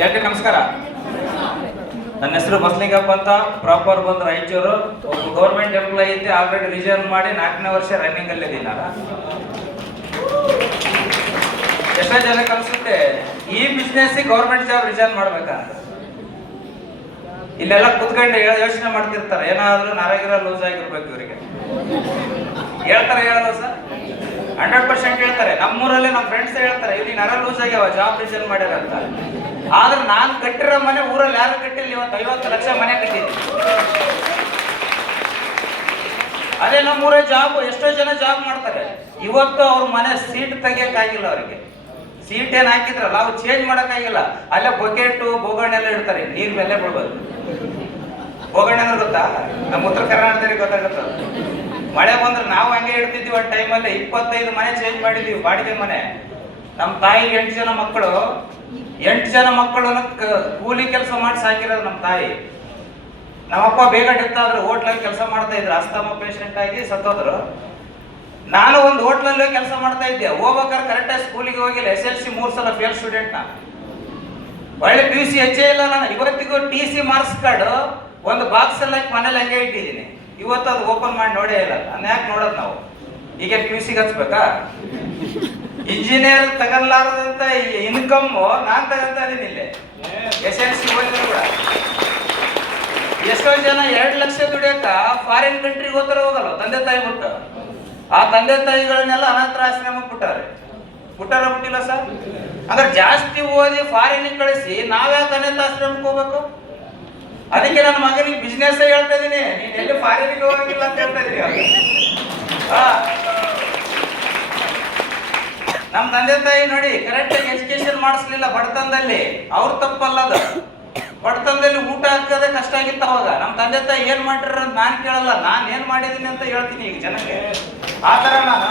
ಎಲ್ರಿ ನಮಸ್ಕಾರ. ನನ್ನ ಹೆಸರು ಬಸಲಿಂಗಪ್ಪ ಅಂತ, ಪ್ರಾಪರ್ ಬಂದು ರಾಯಚೂರು. ಒಬ್ಬ ಗೌರ್ಮೆಂಟ್ ಎಂಪ್ಲಾಯಿ ಇದ್ದೆ, ಆಲ್ರೆಡಿ ರಿಸೈನ್ ಮಾಡಿ 4ನೇ ವರ್ಷ ರನ್ನಿಂಗ್ ಅಲ್ಲಿ ಇದ್ದೀನಿ ನಾನು. ಎಷ್ಟೋ ಜನ ಕಲಿಸುತ್ತೆ ಈ ಬಿಸ್ನೆಸ್ ಗೌರ್ಮೆಂಟ್ ಜಾಬ್ ರಿಸೈನ್ ಮಾಡ್ಬೇಕಂತ. ಇಲ್ಲೆಲ್ಲ ಕುತ್ಕೊಂಡು ಯೋಚನೆ ಮಾಡ್ತಿರ್ತಾರೆ, ಏನಾದ್ರೂ ನರಗಿರ ಲೂಸ್ ಆಗಿರ್ಬೇಕು ಇವರಿಗೆ. ಹೇಳ್ತಾರೆ ಹೇಳಲ್ಲ ಸರ್, 100% ಹೇಳ್ತಾರೆ. ನಮ್ಮೂರಲ್ಲಿ ನಮ್ಮ ಫ್ರೆಂಡ್ಸ್ ಹೇಳ್ತಾರೆ ಇವ್ರಿಗೆ ನರ ಲೂಸ್ ಆಗ್ಯಾವ, ಜಾಬ್ ರಿಸೈನ್ ಮಾಡ್ಯಾರ ಅಂತ. ಆದ್ರೆ ನಾನು ಕಟ್ಟಿರೋ ಮನೆ ಊರಲ್ಲಿ ಯಾರು ಕಟ್ಟಿಲ್ಲ. ಇವತ್ತು 50 ಲಕ್ಷ ಮನೆ ಕಟ್ಟಿದ್ದೆ. ಅದೇ ನಮ್ಮೂರ ಜಾಬ್, ಎಷ್ಟೋ ಜನ ಜಾಬ್ ಮಾಡ್ತಾರೆ, ಇವತ್ತು ಅವ್ರ ಮನೆ ಸೀಟ್ ತೆಗಿಯಕ್ಕಾಗಿಲ್ಲ. ಅವರಿಗೆ ಸೀಟ್ ಏನ್ ಹಾಕಿದ್ರಲ್ಲ ಅವ್ರು ಚೇಂಜ್ ಮಾಡಕ್ಕಾಗಿಲ್ಲ. ಅಲ್ಲೇ ಬೊಕೆಟು ಬೋಗಣೆ ಎಲ್ಲ ಇಡ್ತಾರೆ, ನೀರ್ ಮೇಲೆ ಬಿಡ್ಬೋದು. ಬೋಗಣೆ ಗೊತ್ತಾ? ನಮ್ಮ ಉತ್ತರ ಕರ್ನಾಟಕದಲ್ಲಿ ಗೊತ್ತಾಗುತ್ತ. ಮಳೆ ಬಂದ್ರೆ ನಾವು ಹಂಗೆ ಇಡ್ತಿದ್ವಿ. ಒಂದು ಟೈಮಲ್ಲಿ 25 ಮನೆ ಚೇಂಜ್ ಮಾಡಿದ್ವಿ, ಬಾಡಿಗೆ ಮನೆ. ನಮ್ಮ ತಾಯಿ 8 ಜನ ಮಕ್ಕಳು, 8 ಜನ ಮಕ್ಕಳನ್ನ ಕೂಲಿ ಕೆಲಸ ಮಾಡಿ ಸಾಕಿರೋದು ನಮ್ಮ ತಾಯಿ. ನಮ್ಮಪ್ಪ ಬೇಗ ಡೆತ್ ಆದ್ರು, ಹೋಟ್ಲಲ್ಲಿ ಕೆಲಸ ಮಾಡ್ತಾ ಇದ್ರು, ಅಸ್ತಮ ಪೇಷಂಟ್ ಆಗಿ ಸತ್ತೋದ್ರು. ನಾನು ಒಂದು ಹೋಟ್ಲಲ್ಲಿ ಕೆಲಸ ಮಾಡ್ತಾ ಇದ್ದೆ. ಹೋಗ್ಬೇಕಾದ್ರೆ ಕರೆಕ್ಟಾಗಿ ಸ್ಕೂಲಿಗೆ ಹೋಗಿಲ್ಲ. SLC 3 ಸಲ ಫೇಲ್ ಸ್ಟೂಡೆಂಟ್ ನಾನು. ಒಳ್ಳೆ PUC ಹೆಚ್ಚೇ ಇಲ್ಲ. ನಾನು ಇವತ್ತಿಗೂ TC ಮಾರ್ಕ್ಸ್ ಕಾರ್ಡ್ ಒಂದು ಬಾಕ್ಸ್ ಎಲ್ಲ ಮನೇಲಿ ಹಂಗೆ ಇಟ್ಟಿದ್ದೀನಿ. ಇವತ್ತು ಅದು ಓಪನ್ ಮಾಡಿ ನೋಡೇ ಇಲ್ಲ. ನಾನು ಯಾಕೆ ನೋಡೋದು ನಾವು? ಈಗ PUCಗೆ ಹಚ್ಬೇಕಾ? ಇಂಜಿನಿಯರ್ ತಗಲಾರದಂತ ಇನ್ಕಮ್ ನಾನ್ ತಗೊಂತ ಇದೀನಿ ಇಲ್ಲಿ. SLC ಓದಿದ್ರು ಕೂಡ ಎಷ್ಟೋ ಜನ 2 ಲಕ್ಷ ದುಡಿಯಕ ಫಾರಿನ್ ಕಂಟ್ರಿಗೆ ಹೋಗಲ್ಲ, ತಂದೆ ತಾಯಿ ಬಿಟ್ಟು. ಆ ತಂದೆ ತಾಯಿಗಳನ್ನೆಲ್ಲ ಅನಾಥಾಶ್ರಮಕ್ಕೆ ಬಿಟ್ಟಿಲ್ಲ ಸರ್. ಅಂದ್ರೆ ಜಾಸ್ತಿ ಓದಿ ಫಾರಿನ್ ಕಳಿಸಿ ನಾವ್ಯಾಕೆ ಅನಾಥಾಶ್ರಮಕ್ಕೆ ಹೋಗ್ಬೇಕು? ಅದಕ್ಕೆ ನನ್ನ ಮಗನಿಗೆ ಬಿಸ್ನೆಸ್ ಹೇಳ್ತಾ ಇದೀನಿ, ನೀನ್ ಎಲ್ಲಿ ಫಾರಿನ್ಗೆ ಹೋಗಿಲ್ಲ ಅಂತ ಹೇಳ್ತಾ ಇದೀನಿ. ನಮ್ಮ ತಂದೆ ತಾಯಿ ನೋಡಿ ಕರೆಕ್ಟ್ ಆಗಿ ಎಜುಕೇಶನ್ ಮಾಡಿಸ್ಲಿಲ್ಲ ಬಡತನದಲ್ಲಿ. ಅವ್ರ ತಪ್ಪಲ್ಲ ಅದು. ಬಡತನದಲ್ಲಿ ಊಟ ಹಾಕೋದೇ ಕಷ್ಟ ಆಗಿತ್ತು ಅವಾಗ. ನಮ್ಮ ತಂದೆ ತಾಯಿ ಏನ್ ಮಾಡ್ಯಾರ ಅಂತ ನಾನು ಕೇಳಲ್ಲ, ನಾನು ಏನ್ ಮಾಡಿದೀನಿ ಅಂತ ಹೇಳ್ತೀನಿ ಈಗ ಜನಕ್ಕೆ. ಆ ತರ ನಾನು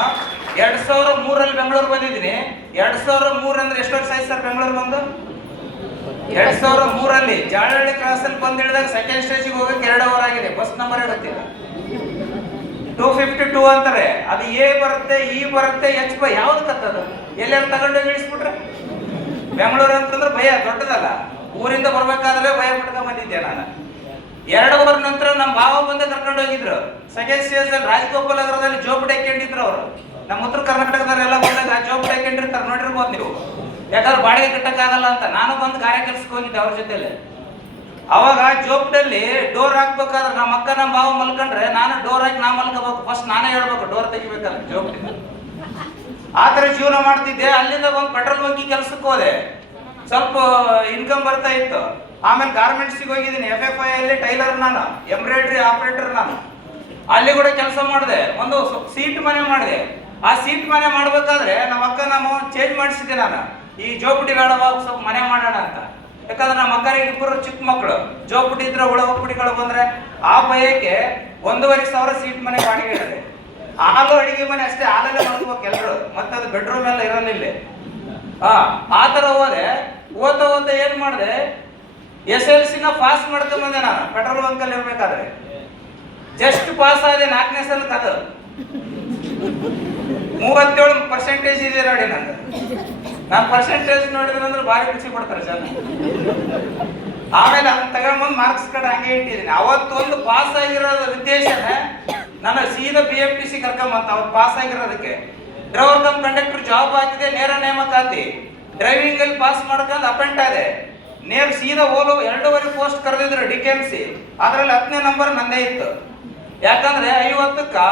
2003 ಬೆಂಗಳೂರು ಬಂದಿದ್ದೀನಿ. 2003 ಅಂದ್ರೆ ಎಷ್ಟು ವರ್ಷ ಆಯ್ತು ಸರ್ ಬೆಂಗಳೂರು ಬಂದು? 2003 ಜಾಳಹಳ್ಳಿ ಕ್ರಾಸ್ ಅಲ್ಲಿ ಬಂದು ಹಿಡಿದಾಗ ಸೆಕೆಂಡ್ ಸ್ಟೇಜಿಗೆ ಹೋಗಕ್ಕೆ 2 ಅವರ್ ಆಗಿದೆ. ಬಸ್ ನಂಬರ್ ಗೊತ್ತಿಲ್ಲ, 252 ಅಂತಾರೆ. ಅದು ಎ ಬರುತ್ತೆ, ಇ ಬರುತ್ತೆ, H ಯಾವ್ದು ಕತ್ತದು? ಎಲ್ಲೆಲ್ಲ ತಗೊಂಡೋಗಿ ಇಳಿಸ್ಬಿಟ್ರೆ? ಬೆಂಗಳೂರು ಅಂತಂದ್ರೆ ಭಯ ದೊಡ್ಡದಲ್ಲ. ಊರಿಂದ ಬರ್ಬೇಕಾದ್ರೆ ಭಯ ಪಡ್ಕೊಂಡ್ ಬಂದಿದ್ದೆ ನಾನು. 2 ಅವರ್ ನಂತರ ನಮ್ಮ ಭಾವ ಬಂದ ಕರ್ಕೊಂಡು ಹೋಗಿದ್ರು. ಸೆಕೆಂಡ್ ಸ್ಟೇಜ್ ಅಲ್ಲಿ ರಾಜಗೋಪಾಲ್ ನಗರದಲ್ಲಿ ಜೋಪಡಿ ಹಾಕೊಂಡಿದ್ರು ಅವರು. ನಮ್ಮ ಉತ್ತರ ಕರ್ನಾಟಕದವರೆಲ್ಲ ಬಂದಾಗ ಜೋಪಡಿ ಹಾಕೊಂಡಿರ್ತಾರೆ, ನೋಡಿರ್ಬೋದು ನೀವು. ಯಾಕಂದ್ರೆ ಬಾಡಿಗೆ ಕಟ್ಟಕ್ಕಾಗಲ್ಲ ಅಂತ. ನಾನು ಬಂದು ಕಾರ್ಯ ಕೆಲ್ಸಕ್ಕೆ ಹೋಗಿದ್ದೆ ಅವ್ರ ಜೊತೆಲಿ. ಅವಾಗ ಜೋಪಡಲ್ಲಿ ಡೋರ್ ಹಾಕ್ಬೇಕಾದ್ರೆ ನಮ್ಮ ಅಕ್ಕ ನಮ್ಮ ಭಾವ ಮಲ್ಕೊಂಡ್ರೆ ನಾನು ಡೋರ್ ಹಾಕಿ ನಾ ಮಲ್ಕೋಬೇಕು. ಫಸ್ಟ್ ನಾನೇ ಹೇಳ್ಬೇಕು ಡೋರ್ ತೆಗಿಬೇಕಾದ್ರೆ ಜೋಪಡಿನ. ಆ ತರ ಜೀವನ ಮಾಡ್ತಿದ್ದೆ. ಅಲ್ಲಿಂದ ಒಂದು ಪೆಟ್ರೋಲ್ ಬಂಕಿ ಕೆಲ್ಸಕ್ಕೆ ಹೋದೆ, ಸ್ವಲ್ಪ ಇನ್ಕಮ್ ಬರ್ತಾ ಇತ್ತು. ಆಮೇಲೆ ಗಾರ್ಮೆಂಟ್ಸ್ಗೆ ಹೋಗಿದ್ದೀನಿ. FFI ಅಲ್ಲಿ ಟೈಲರ್ ನಾನು, ಎಂಬ್ರಾಯ್ಡ್ರಿ ಆಪರೇಟರ್ ನಾನು. ಅಲ್ಲಿ ಕೂಡ ಕೆಲಸ ಮಾಡಿದೆ. ಒಂದು ಸೀಟ್ ಮನೆ ಮಾಡಿದೆ. ಆ ಸೀಟ್ ಮನೆ ಮಾಡ್ಬೇಕಾದ್ರೆ ನಮ್ಮ ಅಕ್ಕ ನಮ್ಮ ಚೇಂಜ್ ಮಾಡಿಸಿದ್ದೆ ನಾನು. ಈ ಜೋಪಡಿ ಬೇಡವಾ ಸ್ವಲ್ಪ ಮನೆ ಮಾಡೋಣ ಅಂತ. ಯಾಕಂದ್ರೆ ನಮ್ಮ ಅಕ್ಕರಿಗೆ 2 ಚಿಕ್ಕ ಮಕ್ಕಳು, ಜೋಪಡಿ ಇದ್ರೆ ಒಪ್ಪಡಿಗಳು ಬಂದ್ರೆ ಆ ಭಯಕ್ಕೆ 1,500 ಸೀಟ್ ಮನೆ ಬಾಡಿಗೆ ಇರುತ್ತೆ. ಹಾಲು ಅಡಿಗೆ ಮನೆ ಅಷ್ಟೇ, ಹಾಲಲ್ಲೇ ಮಲ್ಕೋಬೇಕು ಎಲ್ಲರೂ. ಮತ್ತೆ ಅದು ಬೆಡ್ರೂಮ್ ಎಲ್ಲ ಇರಲಿಲ್ಲ. ಆ ತರ ಹೋದೆ. ಓದ್ತಾ ಏನ್ ಮಾಡಿದೆ, SLC ಪಾಸ್ ಮಾಡ್ಕೊಂಡ್ ಬಂದೆ ನಾನು. ಪೆಟ್ರೋಲ್ ಬಂಕಲ್ಲಿ ಇರ್ಬೇಕಾದ್ರೆ ಜಸ್ಟ್ ಪಾಸ್ ಆದೆ 4ನೇ ಸಲಕ್ಕೆ. ಅದು 37% ಇದೆ ನೋಡಿ ನಂದು. ನಾನು ಪರ್ಸೆಂಟೇಜ್ ನೋಡಿದ್ರೆ ಅಂದ್ರೆ ಭಾರಿ ಖುಷಿ ಪಡ್ತಾರೆ ಜನ. ಆಮೇಲೆ ಅದನ್ನ ತಗೊಂಡ್ಬಂದು ಮಾರ್ಕ್ಸ್ ಕಾರ್ಡ್ ಹಂಗೆ ಇಟ್ಟಿದ್ದೀನಿ. ಅವತ್ತು ಒಂದು ಪಾಸ್ ಆಗಿರೋದು ಉದ್ದೇಶನೇ ನನ್ನ ಸೀದಾ BFTC ಕರ್ಕೊಂಬಂತ. ಅವತ್ತು ಪಾಸ್ ಆಗಿರೋದಕ್ಕೆ ಡ್ರೈವರ್ ಕಮ್ ಕಂಡಕ್ಟರ್ ಜಾಬ್ ಹಾಕಿದೆ, ನೇರ ನೇಮಕಾತಿ. ಡ್ರೈವಿಂಗ್ ಅಲ್ಲಿ ಪಾಸ್ ಮಾಡ್ಕೊಂಡು ಅಪಾಯಿಂಟ್ ಆದೆ. ಸೀದಾ ಹೋಗೋ 2 ಪೋಸ್ಟ್ ಕರೆದಿದ್ರು DKMC. ಅದರಲ್ಲಿ 10ನೇ ನಂಬರ್ ನಂದೇ ಇತ್ತು. ಯಾಕಂದ್ರೆ 50ಕ್ಕೆ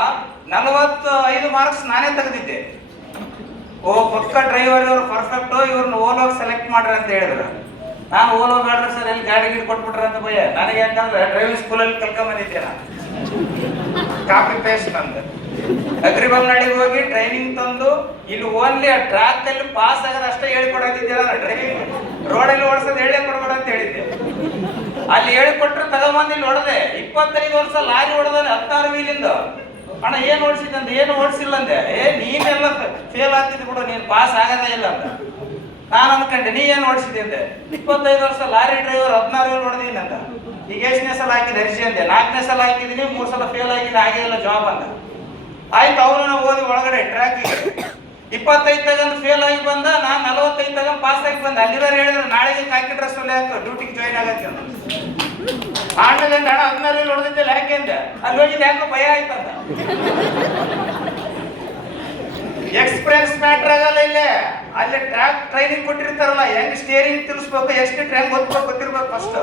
45 ಮಾರ್ಕ್ಸ್ ನಾನೇ ತೆಗೆದಿದ್ದೆ. ಓ ಪಕ್ಕ ಡ್ರೈವರ್ ಇವರು ಪರ್ಫೆಕ್ಟ್, ಇವ್ರನ್ನ ಓಲೋಗಿ ಸೆಲೆಕ್ಟ್ ಮಾಡ್ರಿ ಅಂತ ಹೇಳಿದ್ರು. ನಾನು ಓಲೋ ಬೇಡ್ರಿ ಸರ್, ಎಲ್ಲಿ ಗಾಡಿ ಕೊಟ್ಬಿಟ್ರೆ ಅಂತ ಭಯ ನನಗೆ. ಯಾಕಂದ್ರೆ ಡ್ರೈವಿಂಗ್ ಸ್ಕೂಲಲ್ಲಿ ಕಲ್ಕೊಂಬಂದಿದ್ದೆ ನಾನು. ಕಾಪಿ ಪೇಸ್ಟ್ ನಂದು. ಅಗ್ರಿಬೊಮ್ಮನಹಳ್ಳಿಗೆ ಹೋಗಿ ಟ್ರೈನಿಂಗ್ ತಂದು ಇಲ್ಲಿ ಓನ್ಲಿ ಆ ಟ್ರ್ಯಾಕ್ ಅಲ್ಲಿ ಪಾಸ್ ಆಗೋದು ಅಷ್ಟೇ ಹೇಳಿಕೊಡೋದಿದ್ದೆ. ಡ್ರೈವಿಂಗ್ ರೋಡಲ್ಲಿ ಓಡಿಸೋದು ಹೇಳಿ ಕೊಡ್ಬೇಡ ಅಂತ ಹೇಳಿದ್ದೆ. ಅಲ್ಲಿ ಹೇಳಿಕೊಟ್ರೆ ತಗೊಂಬಂದು ಇಲ್ಲಿ ಹೊಡೆದೆ. 25 ವರ್ಷ ಲಾರಿ ಹೊಡೆದಾನೆ 16 ವೀಲಿಂದ. ಅಣ್ಣ ಏನ್ ಓಡಿಸಿದಂತೆ? ಏನು ಓಡಿಸಿಲ್ಲ ಅಂದೆ. ನೀನೆಲ್ಲ ಫೇಲ್ ಆಗ್ತಿದ್ ಬಿಡು, ನೀನ್ ಪಾಸ್ ಆಗದೇ ಇಲ್ಲ ಅಂತ ನಾನು ಅನ್ಕೊಂಡೆ. ನೀ ಏನ್ ಓಡಿಸಿದೆ ಅಂದೆ. 25 ವರ್ಷ ಲಾರಿ ಡ್ರೈವರ್ 16 ವೀಲ್ ಹೊಡೆದೀನಿ ಅಂತ. ಈಗ ಎಷ್ಟನೇ ಸಲ ಹಾಕಿದೆ ಹರಿಸಿ ಅಂದೆ. 4ನೇ ಸಲ ಹಾಕಿದೀನಿ, 3 ಸಲ ಫೇಲ್ ಆಗಿದೆ, ಹಾಗೆ ಇಲ್ಲ ಜಾಬ್ ಅಂತ. ಆಯ್ತು. ಅವನು ಓದಿ ಒಳಗಡೆ ಟ್ರ್ಯಾಕಿಗೆ 25 ತಗೊಂಡು ಫೇಲ್ ಆಗಿ ಬಂದ, ನಾನು 45 ತಗೊಂಡು ಪಾಸ್ ಆಗಿ ಬಂದ. ಅಲ್ಲಿರೋರು ಹೇಳಿದ್ರು ನಾಳೆಗೆ ಕಾಕಿ ಡ್ರೆಸ್ ಹಾಕು ಡ್ಯೂಟಿಗೆ ಜಾಯ್ನ್ ಆಗತ್ತೆ ಅಂತ. ಆಮೇಲೆ ಹಣ 16 ಹೊಡೆದಿದ್ದಿಲ್ಲ ಯಾಕೆ ಅಂದೆ, ಅಲ್ಲಿ ಹೋಗಿದ್ದು ಯಾಕೋ ಭಯ ಆಯ್ತಂತ. ಎಕ್ಸ್ಪೀರಿಯನ್ಸ್ ಮ್ಯಾಟ್ರ್ ಆಗಲ್ಲ ಇಲ್ಲೇ. ಅಲ್ಲಿ ಟ್ರ್ಯಾಕ್ ಟ್ರೈನಿಂಗ್ ಕೊಟ್ಟಿರ್ತಾರಲ್ಲ, ಹೆಂಗ್ ಸ್ಟೇರಿಂಗ್ ತಿರ್ಸ್ಬೇಕು, ಎಷ್ಟು ಟ್ರೈನ್ ಗೊತ್ತಿರ್ಬೇಕು. ಫಸ್ಟ್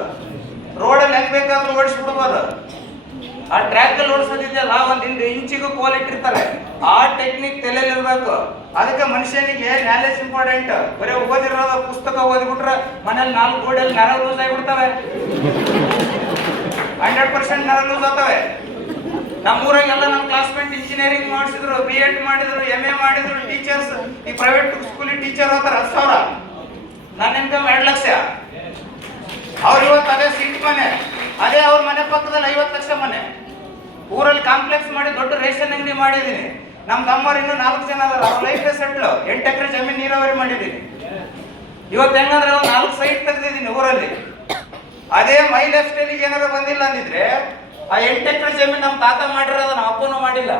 ರೋಡಲ್ಲಿ ಹೆಂಗ್ ಬೇಕಾದ್ರೂ ಓಡಿಸ್ಬಿಡ್ಬೋದು. ಆ ಟ್ರ್ಯಾಕ್ ಅಲ್ಲಿ ಓಡಿಸೋದಿದೆಯಲ್ಲ, ಒಂದ್ ಇಂಚಿಗೂ ಕೋಲ್ ಇಟ್ಟಿರ್ತಾರೆ. ಆ ಟೆಕ್ನಿಕ್ ತಲೆಯಲ್ಲಿ ಇರ್ಬೇಕು. ಅದಕ್ಕೆ ಮನುಷ್ಯನಿಗೆ ನಾಲೆಜ್ ಇಂಪಾರ್ಟೆಂಟ್. ಬರೀ ಓದಿರೋದ ಪುಸ್ತಕ ಓದಿಬಿಟ್ರೆ ಮನೇಲಿ 4 ಗೋಡೆಯಲ್ಲಿ ನರ ಲೂಸ್ ಆಗಿಬಿಡ್ತವೆ. 100% ನರ ಲೂಸ್ ಆಗ್ತವೆ. ನಮ್ಮೂರಾಗೆಲ್ಲ ನಮ್ಮ ಕ್ಲಾಸ್ಮೇಟ್ ಇಂಜಿನಿಯರಿಂಗ್ ಮಾಡಿಸಿದ್ರು, BEd ಮಾಡಿದ್ರು, MA ಮಾಡಿದ್ರು ಟೀಚರ್ಸ್. ಈ ಪ್ರೈವೇಟ್ ಸ್ಕೂಲಿಗೆ ಟೀಚರ್ ಹೋಗ್ತಾರೆ 10,000. ನನ್ನ ಇನ್ಕಮ್ 2 ಲಕ್ಷ. ಅವ್ರು ಇವತ್ತು ಅದೇ ಸೀಟ್ ಮನೆ, ಅದೇ ಅವ್ರ ಮನೆ ಪಕ್ಕದಲ್ಲಿ 50 ಲಕ್ಷ ಮನೆ. ಊರಲ್ಲಿ ಕಾಂಪ್ಲೆಕ್ಸ್ ಮಾಡಿ ದೊಡ್ಡ ರೇಷನ್ ಅಂಗಡಿ ಮಾಡಿದ್ದೀನಿ. ನಮ್ಮ ತಮ್ಮವ್ರು ಇನ್ನೂ 4 ಜನ ಅದಾರ. ಅವ್ರ ಲೈಫ್ ಸೆಟ್ಲು. 8 ಎಕರೆ ಜಮೀನು ನೀರಾವರಿ ಮಾಡಿದ್ದೀನಿ. ಇವತ್ತು ಹೆಂಗಂದ್ರೆ ಒಂದು 4 ಸೈಟ್ ತೆಗೆದಿದ್ದೀನಿ ಊರಲ್ಲಿ. ಅದೇ ಮೈ ಲೈಫ್ ಸ್ಟೈಲಿಗೆ ಏನಾದ್ರು ಬಂದಿಲ್ಲ ಅಂದಿದ್ರೆ ಆ 8 ಎಕರೆ ಜಮೀನು ನಮ್ಮ ತಾತ ಮಾಡಿರೋದು ನಮ್ಮ ಅಪ್ಪನೂ ಮಾಡಿಲ್ಲ.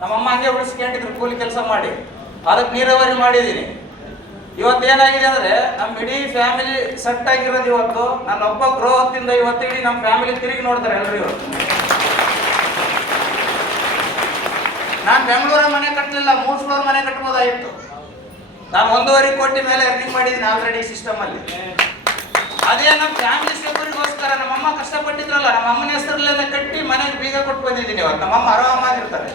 ನಮ್ಮ ಅಮ್ಮ ಹಂಗೆ ಉಳಿಸ್ಕೊಂಡಿದ್ರು ಕೂಲಿ ಕೆಲಸ ಮಾಡಿ. ಅದಕ್ಕೆ ನೀರಾವರಿ ಮಾಡಿದ್ದೀನಿ. ಇವತ್ತು ಏನಾಗಿದೆ ಅಂದ್ರೆ ನಮ್ಮ ಇಡೀ ಫ್ಯಾಮಿಲಿ ಸೆಟ್ ಆಗಿರೋದು. ಇವತ್ತು ನನ್ನ ಒಬ್ಬ ಗ್ರೋಹದಿಂದ ಇವತ್ತು ಇಡೀ ನಮ್ಮ ಫ್ಯಾಮಿಲಿ ತಿರುಗಿ ನೋಡ್ತಾರೆ ಎಲ್ರು. ಇವತ್ತು ನಾನು ಬೆಂಗಳೂರ ಮನೆ ಕಟ್ಟಲಿಲ್ಲ, 3 ಫ್ಲೋರ್ ಮನೆ ಕಟ್ಬೋದಾಗಿತ್ತು. ನಾನು 1.5 ಕೋಟಿ ಮೇಲೆ ಅರ್ನಿಂಗ್ ಮಾಡಿದ್ದೀನಿ ಆಲ್ರೆಡಿ ಸಿಸ್ಟಮ್ ಅಲ್ಲಿ. ಅದೇ ನಮ್ಮ ಫ್ಯಾಮಿಲಿ ಸೇಫರಿಗೋಸ್ಕರ ನಮ್ಮಮ್ಮ ಕಷ್ಟಪಟ್ಟಿದ್ರಲ್ಲ, ನಮ್ಮ ಅಮ್ಮನ ಹೆಸರಲ್ಲೆಲ್ಲ ಕಟ್ಟಿ ಮನೆಗೆ ಬೀಗ ಕೊಟ್ಟು ಬಂದಿದ್ದೀನಿ. ಇವತ್ತು ನಮ್ಮಮ್ಮ ಆರಾಮಾಗಿರ್ತಾರೆ.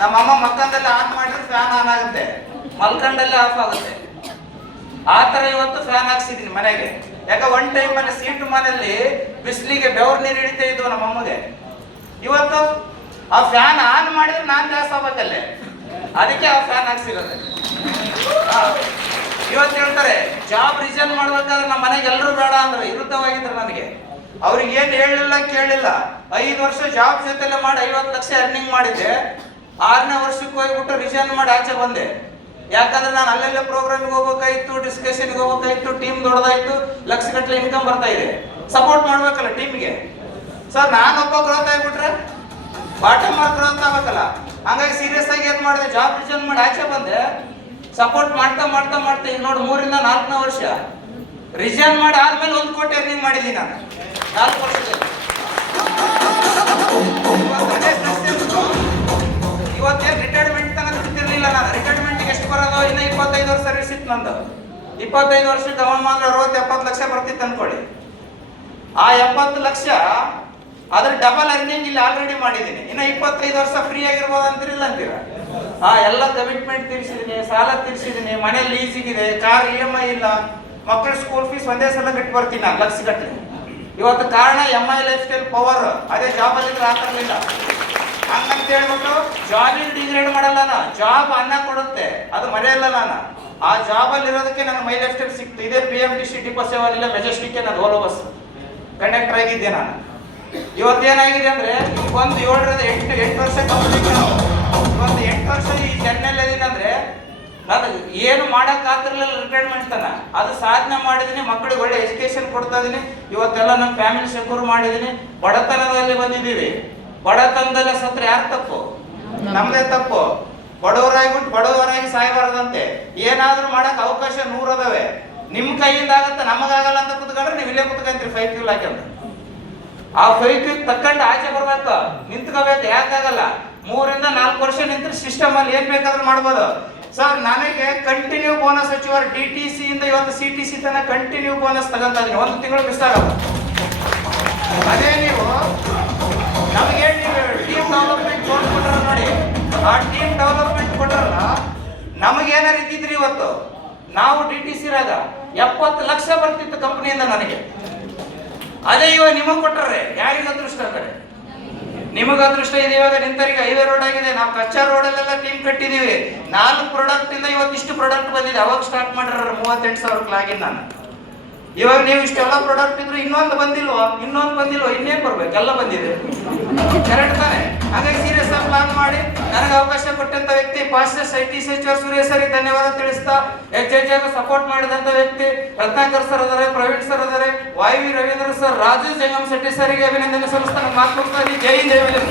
ನಮ್ಮಮ್ಮ ಮಕ್ಕಂದೆಲ್ಲ ಆನ್ ಮಾಡಿದ್ರೆ ಫ್ಯಾನ್ ಆನ್ ಆಗುತ್ತೆ, ಮಲ್ಕಂಡಲ್ಲೇ ಆಫ್ ಆಗುತ್ತೆ. ಆ ತರ ಇವತ್ತು ಫ್ಯಾನ್ ಹಾಕ್ಸಿದೀನಿ ಮನೆಗೆ. ಯಾಕೆ ಒನ್ ಟೈಮ್ ಅಲ್ಲಿ ಸೀಟು ಮನೆಯಲ್ಲಿ ಬಿಸಿಲಿಗೆ ಬೆವರು ನೀರು ಹಿಡಿತಾ ಇದ್ವು ನಮ್ಮಮ್ಮಗೆ. ಇವತ್ತು ಆ ಫ್ಯಾನ್ ಆನ್ ಮಾಡಿದ್ರೆ ನಾನ್ ಜಾಸ್ತಿ ಆಗ್ಬೇಕಲ್ಲೇ, ಅದಕ್ಕೆ ಆ ಫ್ಯಾನ್ ಹಾಕ್ಸಿರೋದು. ಇವತ್ತು ಹೇಳ್ತಾರೆ ಜಾಬ್ ರಿಸೈನ್ ಮಾಡ್ಬೇಕಾದ್ರೆ ನಮ್ಮ ಮನೆಗೆ ಎಲ್ಲರೂ ಬೇಡ ಅಂದ್ರೆ ವಿರುದ್ಧವಾಗಿದ್ರು ನನಗೆ. ಅವ್ರಿಗೆ ಏನ್ ಹೇಳಿಲ್ಲ ಕೇಳಿಲ್ಲ. 5 ವರ್ಷ ಜಾಬ್ ಜೊತೆಲೆ ಮಾಡಿ 50 ಲಕ್ಷ ಅರ್ನಿಂಗ್ ಮಾಡಿದ್ದೆ. 6ನೇ ವರ್ಷಕ್ಕೆ ಹೋಗ್ಬಿಟ್ಟು ರಿಸೈನ್ ಮಾಡಿ ಆಚೆ ಬಂದೆ. ಯಾಕಂದ್ರೆ ನಾನು ಅಲ್ಲೆಲ್ಲ ಪ್ರೋಗ್ರಾಮ್ಗೆ ಹೋಗ್ಬೇಕಾಯ್ತು, ಡಿಸ್ಕಷನ್ಗೆ ಹೋಗ್ಬೇಕಾಯ್ತು, ಟೀಮ್ ದೊಡ್ಡದಾಯ್ತು, ಲಕ್ಷಗಟ್ಟಲೆ ಇನ್ಕಮ್ ಬರ್ತಾ ಇದೆ. ಸಪೋರ್ಟ್ ಮಾಡ್ಬೇಕಲ್ಲ ಟೀಮ್ಗೆ. ಸರ್ ನಾನೊಬ್ಬ ಗ್ರೋತ್ ಆಗ್ಬಿಟ್ರೆ ಬಾಟಮ್ ಮಾರ್ಕ್ ಗ್ರೋತ್ ಆಗ್ಬೇಕಲ್ಲ. ಹಂಗಾಗಿ ಸೀರಿಯಸ್ ಆಗಿ ಏನ್ ಮಾಡಿದೆ, ಜಾಬ್ ರಿಸೈನ್ ಮಾಡಿ ಆಚೆ ಬಂದೆ. ಸಪೋರ್ಟ್ ಮಾಡ್ತಾ ಮಾಡ್ತಾ ಮಾಡ್ತಾ ಈಗ ನೋಡಿ 3ರಿಂದ 4ನೇ ವರ್ಷ ರಿಸೈನ್ ಮಾಡಿ ಆದ್ಮೇಲೆ 1 ಕೋಟಿ ಅರ್ನಿಂಗ್ ಮಾಡಿದ್ದೀನಿ ನಾನು 4 ವರ್ಷದಲ್ಲಿ. ಇವತ್ತೇನು ರಿಟೈರ್ಮೆಂಟ್ ತನಕ ಬಿಟ್ಟಿರ್ಲಿಲ್ಲ ನಾನು. ರಿಟೈರ್ಮೆಂಟ್ಗೆ ಎಷ್ಟು ಬರೋದು, ಇನ್ನು 25 ವರ್ಷ ಸರ್ವಿಸ್ ಇತ್ತು ನಂದು. 25 ವರ್ಷಕ್ಕೆ ಹವಾಮಾನ 60-70 ಲಕ್ಷ ಬರ್ತಿತ್ತು ಅನ್ಕೊಳ್ಳಿ. ಆ 70 ಲಕ್ಷ ಅದ್ರ ಡಬಲ್ ಅರ್ನಿಂಗ್ ಇಲ್ಲಿ ಆಲ್ರೆಡಿ ಮಾಡಿದ್ದೀನಿ. ಇನ್ನು 25 ವರ್ಷ ಫ್ರೀ ಆಗಿರ್ಬೋದು ಅಂತಿರಲಿಲ್ಲ ಅಂತೀರ. ಎಲ್ಲ ಕಮಿಟ್ಮೆಂಟ್ ತೀರಿಸಿದ್ದೀನಿ, ಸಾಲ ತೀರಿಸಿದ್ದೀನಿ, ಮನೆ ಲೀಸಿಗಿದೆ, ಕಾರ್ EMI ಇಲ್ಲ, ಮಕ್ಕಳ ಸ್ಕೂಲ್ ಫೀಸ್ ಒಂದೇ ಸಲ ಕಟ್ಟಿ ಬರ್ತೀನಿ ನಾನು ಲಕ್ಷಗಟ್ಟಲೆ. ಇವತ್ತು ಕಾರಣ MI ಲೈಫ್ ಸ್ಟೈಲ್ ಪವರ್. ಅದೇ ಜಾಬಲ್ಲಿ ಇದ್ರೆ ಆ ತರಲಿಲ್ಲ. ಹಂಗಂತ ಹೇಳ್ಬಿಟ್ಟು ಜಾಬಿಗೆ ಡಿಗ್ರೇಡ್ ಮಾಡಲ್ಲ ನಾನು. ಜಾಬ್ ಅನ್ನ ಕೊಡುತ್ತೆ, ಅದು ಮರೆಯಲ್ಲ ನಾನು. ಆ ಜಾಬಲ್ಲಿ ಇರೋದಕ್ಕೆ ನನ್ನ ಮೈ ಲೈಫ್ ಸ್ಟೈಲ್ ಸಿಕ್ತು. ಇದೇ PMTC ಡಿಪೋ ಸೇವಲ್ಲ ಮೆಜೆಸ್ಟಿಕ್ ನಾನು ಓಲೋ ಬಸ್ ಕಂಡಕ್ಟರ್ ಆಗಿದ್ದೆ ನಾನು. ಇವತ್ತೇನಾಗಿದೆ ಅಂದ್ರೆ ಈಗ ಒಂದು 7ರಿಂದ 8 ವರ್ಷ ಕಂಪ್ಲೀಟ್. ಇವತ್ತು 8 ವರ್ಷ ಈ ಚೆನ್ನೈಲಿ ಇದೀನಿ ಅಂದ್ರೆ ನಾನು ಏನು ಮಾಡಕ್ ಆಗ್ತಿರ್ಲಿಲ್ಲ. ರಿಟೈರ್ಮೆಂಟ್ ತನ ಅದು ಸಾಧನೆ ಮಾಡಿದೀನಿ. ಮಕ್ಕಳಿಗೆ ಒಳ್ಳೆ ಎಜುಕೇಶನ್ ಕೊಡ್ತಾ ಇದೀನಿ. ಇವತ್ತೆಲ್ಲ ನಮ್ಮ ಫ್ಯಾಮಿಲಿ ಸೆಕ್ಯೂರ್ ಮಾಡಿದೀನಿ. ಬಡತನದಲ್ಲಿ ಬಂದಿದ್ದೀವಿ. ಬಡತನದಲ್ಲೇ ಸತ್ರ ಯಾರು ತಪ್ಪು? ನಮ್ದೇ ತಪ್ಪು. ಬಡವರಾಗ್ಬಿಟ್ಟು ಬಡವರಾಗಿ ಸಾಯಬಾರದಂತೆ. ಏನಾದ್ರೂ ಮಾಡಕ್ ಅವಕಾಶ 100 ಅದಾವೆ. ನಿಮ್ ಕೈಯಿಂದ ಆಗತ್ತೆ, ನಮಗಾಗಲ್ಲ ಅಂತ ಕುತ್ಕೊಂಡ್ರೆ ನೀವು ಇಲ್ಲೇ ಕುತ್ಕೊಂತೀರಿ 5 ಕ್ಯೂ ಹಾಕಂತ. ಆ 5 ಕ್ಯೂ ತಕ್ಕಂಡು ಆಚೆ ಬರ್ಬೇಕು, ನಿಂತ್ಕೋಬೇಕು. ಯಾಕಾಗಲ್ಲ? 3ರಿಂದ 4 ವರ್ಷ ನಿಂತ್ರೆ ಸಿಸ್ಟಮ್ ಅಲ್ಲಿ ಏನ್ ಬೇಕಾದ್ರೂ ಮಾಡ್ಬೋದು. ಸರ್ ನನಗೆ ಕಂಟಿನ್ಯೂ ಬೋನಸ್ ಹಚ್ಚಿವಾರ DTC ಇಂದ ಇವತ್ತು CTC ತನಕ ಕಂಟಿನ್ಯೂ ಬೋನಸ್ ತಗೊಂತ ಇದೀನಿ. 1 ತಿಂಗಳು ಮಿಸ್ ಆಗಲ್ಲ. ಅದೇ ನೀವು ನಮಗೆ ಟೀಮ್ ಡೆವಲಪ್ಮೆಂಟ್ ಕೊಟ್ಟಾರ ನೋಡಿ, ಆ ಟೀಮ್ ಡೆವಲಪ್ಮೆಂಟ್ ಕೊಟ್ಟಾರಲ್ಲ, ನಮಗೇನಾರು ಇದ್ದಿದ್ರಿ ಇವತ್ತು ನಾವು DTC ರಾಗ 70 ಲಕ್ಷ ಬರ್ತಿತ್ತು ಕಂಪನಿಯಿಂದ ನನಗೆ. ಅದೇ ಇವಾಗ ನಿಮಗೆ ಕೊಟ್ಟರೆ ಯಾರಿಗ ಅದೃಷ್ಟ ಅಂದರೆ ನಿಮಗೆ ಅದೃಷ್ಟ ಇದೆ. ಇವಾಗ ನಿಂತರಿಗೆ ಹೈವೇ ರೋಡ್ ಆಗಿದೆ. ನಾವು ಕಚ್ಚಾ ರೋಡಲ್ಲೆಲ್ಲ ಟೀಮ್ ಕಟ್ಟಿದೀವಿ. 4 ಪ್ರಾಡಕ್ಟ್ ಇಂದ ಇವತ್ತು ಇಷ್ಟು ಪ್ರಾಡಕ್ಟ್ ಬಂದಿದೆ. ಅವಾಗ ಸ್ಟಾರ್ಟ್ ಮಾಡಿರ 38,000 ಆಗಿನ ನಾನು. ಇವಾಗ ನೀವು ಇಷ್ಟೆಲ್ಲ ಪ್ರಾಡಕ್ಟ್ ಇದ್ರು ಇನ್ನೊಂದು ಬಂದಿಲ್ವಾ, ಇನ್ನೇನ್ ಬರ್ಬೇಕು? ಎಲ್ಲ ಬಂದಿದೆ, ಕರೆಕ್ಟ್ ತಾನೆ? ಹಾಗಾಗಿ ಸೀರಿಯಸ್ ಆಗಿ ಪ್ಲಾನ್ ಮಾಡಿ ನನಗೆ ಅವಕಾಶ ಕೊಟ್ಟಂತ ವ್ಯಕ್ತಿ ಫಾಸ್ಟೆಸ್ಟ್ IT ಸಚಿವ ಸುರೇಶ್ ಸರಿ ಧನ್ಯವಾದ ತಿಳಿಸ್ತಾ, ಹೆಚ್ಚೆಚ್ಚಾಗಿ ಸಪೋರ್ಟ್ ಮಾಡಿದಂತ ವ್ಯಕ್ತಿ ರತ್ನಾಕರ್ ಸರ್ ಅದಾರೆ, ಪ್ರವೀಣ್ ಸರ್ ಅದಾರೆ, YV ರವೀಂದ್ರ ಸರ್, ರಾಜು ಜಂಗಮ್ ಶೆಟ್ಟಿ ಸರಿಗೆ ಅಭಿನಂದನೆ ಸಲ್ಲಿಸ್ತಾ ಮಾತು ಮುಗಿಸ್ತಾ. ಜೈ ಹಿಂದ್, ಜೈ